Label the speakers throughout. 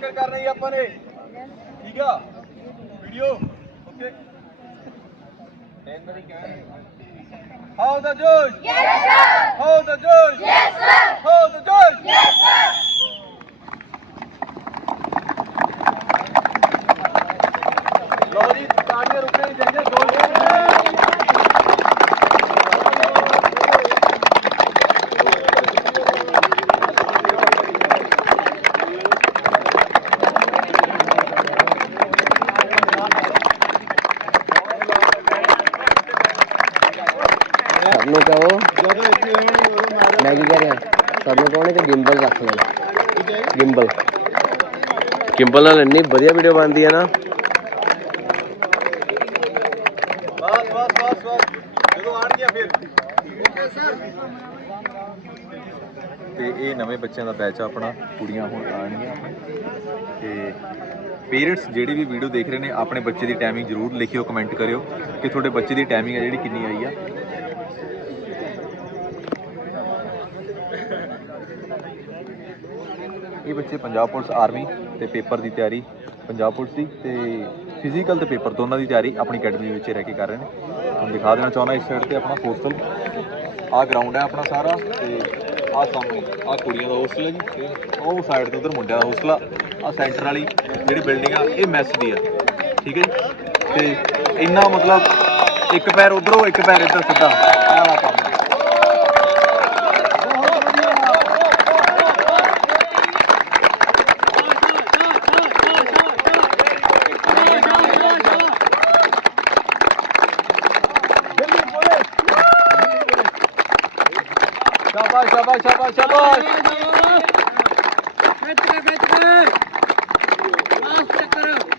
Speaker 1: ਚੱਕਰ ਕਰਨਾ ਹੀ ਆਪਾਂ ਨੇ ਠੀਕ ਆ video okay Hold the Jews! Yes, sir! Hold the Jews! Yes, sir! Hold the Jews! Yes, sir! ਲੋ ਜੀ ਤਾੜੀਆਂ ਰੁਕਣੇ ਨਹੀਂ ਚਾਹੀਦੀਆਂ ਦੋ
Speaker 2: ਸਭ ਨੂੰ ਕਹੋ। ਮੈਂ ਕੀ ਕਹਿ ਰਿਹਾ। ਸਭ ਨੂੰ ਕਹੋ ਨੇ ਕਿ ਗਿੰਬਲ ਰੱਖ ਲੈ। ਗਿੰਬਲ। ਗਿੰਬਲ ਨਾਲ ਇੰਨੀ ਵਧੀਆ ਵੀਡੀਓ ਬਣਦੀ ਹੈ ਨਾ।
Speaker 1: ਬਸ ਬਸ ਬਸ ਬਸ ਜਦੋਂ ਆਣਗੀਆਂ ਫਿਰ ਓਕੇ ਸਰ ਤੇ ਇਹ ਨਵੇਂ ਬੱਚਿਆਂ ਦਾ ਬੈਚ ਆ ਆਪਣਾ। ਕੁੜੀਆਂ ਹੁਣ ਆਣਗੀਆਂ ਤੇ ਪੇਰੈਂਟਸ ਜਿਹੜੇ ਵੀ ਵੀਡੀਓ ਦੇਖ ਰਹੇ ਨੇ ਆਪਣੇ ਬੱਚੇ ਦੀ ਟਾਈਮਿੰਗ ਜ਼ਰੂਰ ਲਿਖਿਓ ਕਮੈਂਟ ਕਰਿਓ ਕਿ ਤੁਹਾਡੇ ਬੱਚੇ ਦੀ ਟਾਈਮਿੰਗ ਹੈ ਜਿਹੜੀ ਕਿੰਨੀ ਆਈ ਆ। ਇਹ ਬੱਚੇ ਪੰਜਾਬ ਪੁਲਿਸ, ਆਰਮੀ ਤੇ ਪੇਪਰ ਦੀ ਤਿਆਰੀ, ਪੰਜਾਬ ਪੁਲਿਸ ਦੀ ਤੇ ਫਿਜ਼ੀਕਲ ਤੇ ਪੇਪਰ ਦੋਨਾਂ ਦੀ ਤਿਆਰੀ ਆਪਣੀ ਅਕੈਡਮੀ ਵਿੱਚ ਰਹਿ ਕੇ ਕਰ ਰਹੇ ਨੇ। ਤੁਹਾਨੂੰ ਦਿਖਾ ਦੇਣਾ ਚਾਹੁੰਦਾ ਇਸ ਸਾਈਡ ਤੇ ਆਪਣਾ ਹੋਸਟਲ ਆਹ ਗਰਾਊਂਡ ਹੈ ਆਪਣਾ ਸਾਰਾ ਤੇ ਆਹ ਸਾਹਮਣੇ ਆਹ ਕੁੜੀਆਂ ਦਾ ਹੋਸਟਲ ਹੈ ਜੀ ਤੇ ਉਹ ਸਾਈਡ ਤੇ ਉਧਰ ਮੁੰਡਿਆਂ ਦਾ ਹੋਸਟਲ ਆ। ਆਹ ਸੈਂਟਰ ਵਾਲੀ ਜਿਹੜੀ ਬਿਲਡਿੰਗ ਆ, ਇਹ ਮੈਸ ਦੀ ਆ। ਠੀਕ ਹੈ ਜੀ? ਤੇ ਇੰਨਾ ਮਤਲਬ ਇੱਕ ਪੈਰ ਉਧਰੋਂ, ਇੱਕ ਪੈਰ ਇੱਧਰ ਸਿੱਧਾ। ਆਹ ਵਾਲਾ ਕੰਮ। ਸ਼ਾਬਾਸ਼ ਸ਼ਾਬਾਸ਼ ਸ਼ਾਬਾਸ਼ ਸ਼ਾਬਾਸ਼ ਕੁੜੀ ਨੂੰ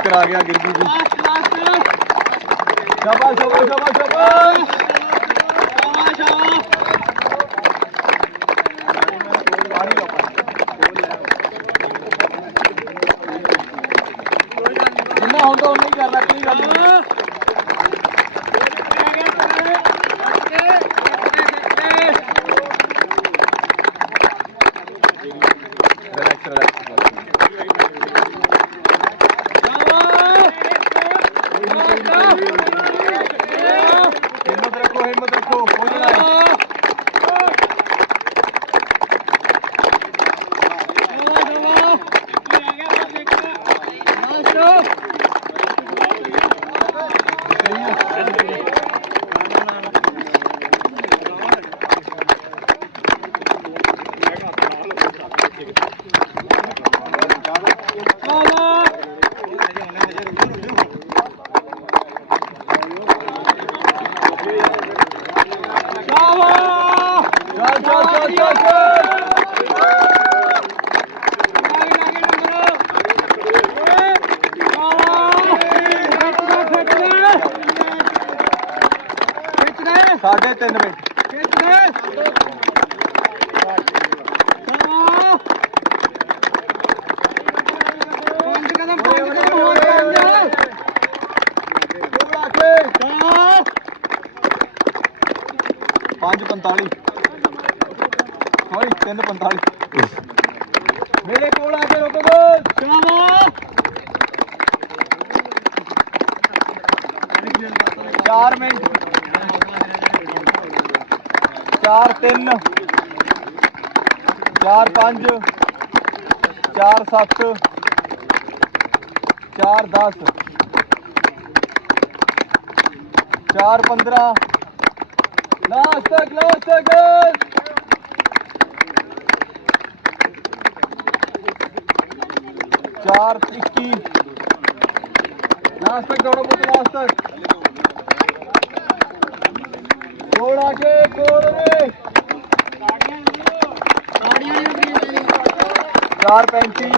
Speaker 1: ਚੱਕਰ ਆ ਗਿਆ ਗਿਰ ਗਈ ਜੀ ਸ਼ਾਬਾਸ਼ ਸ਼ਾਬਾਸ਼ ਸ਼ਾਬਾਸ਼ ਸ਼ਾਬਾਸ਼। ਜਿੰਨਾ ਹੁੰਦਾ ਉਨਾ ਹੀ ਕਰਨਾ ਸਾਢੇ 3 ਮਿੰਟ। ਪੰਜ 45 ਸੌਰੀ 3 45 ਮੇਰੇ ਕੋਲ ਆ ਕੇ ਰੁਕੋ ਚਾਰ ਮਿੰਟ। ਚਾਰ ਤਿੰਨ। ਚਾਰ ਪੰਜ। ਚਾਰ ਸੱਤ। ਚਾਰ 10 ਚਾਰ 15 ਲਾਸਟ ਤੱਕ ਲਾਸਟ ਤੱਕ ਚਾਰ 21 ਲਾਸਟ ਤੱਕ ਦੌੜੋ ਪੁੱਤ ਲਾਸਟ ਤੱਕ ਕੋਲ ਕੇ ਕੋਲ ਚਾਰ 35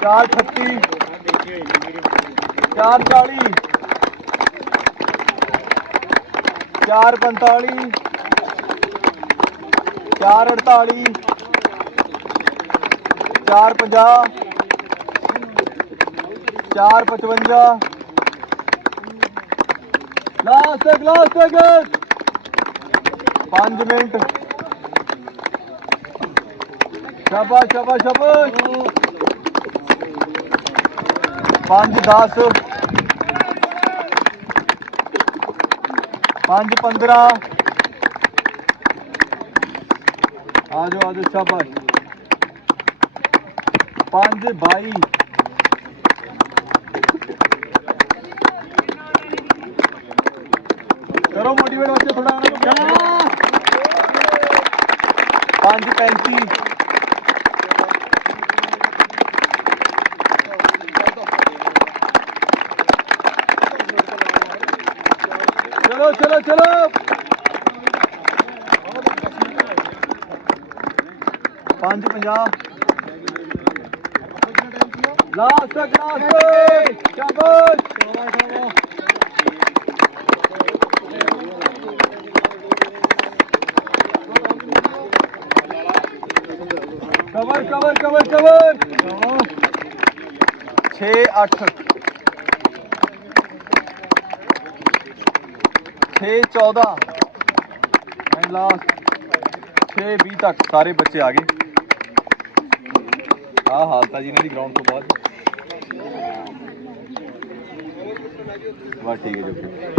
Speaker 1: ਚਾਰ 36 ਚਾਰ 40 ਚਾਰ 45 ਚਾਰ 48 ਚਾਰ 50 ਚਾਰ 55 ਲਾਸਟ ਤੱਕ ਲਾਸਟ ਤੱਕ 5 ਮਿੰਟ। ਸ਼ਾਬਾਸ਼ ਸ਼ਾਬਾਸ਼ ਸ਼ਾਬਾਸ਼। 5 10 5 15 ਆ ਜਾਓ ਆ ਜਾਓ ਸ਼ਾਬਾਸ਼। 5 22 ਕਰੋ ਮੋਟੀਵੇਟ ਬੱਚੇ ਥੋੜਾ ਉਹਨਾਂ ਨੂੰ 5 35 ਚਲੋ ਚਲੋ ਚਲੋ ਪੰਜ ਪੰਜਾਹ ਲਾਸਟ ਤੱਕ ਲਾਸਟ ਸ਼ਾਬਾਸ਼ cover cover cover cover 6 8 6 14 and last 6 20 ਤੱਕ ਸਾਰੇ ਬੱਚੇ ਆ ਗਏ। ਆ ਹਾਲਤ ਆ ਜੀ ਇਹਨਾਂ ਦੀ ਗਰਾਊਂਡ ਤੋਂ ਬਾਅਦ। ਬਸ ਠੀਕ ਹੈ ਜੀ।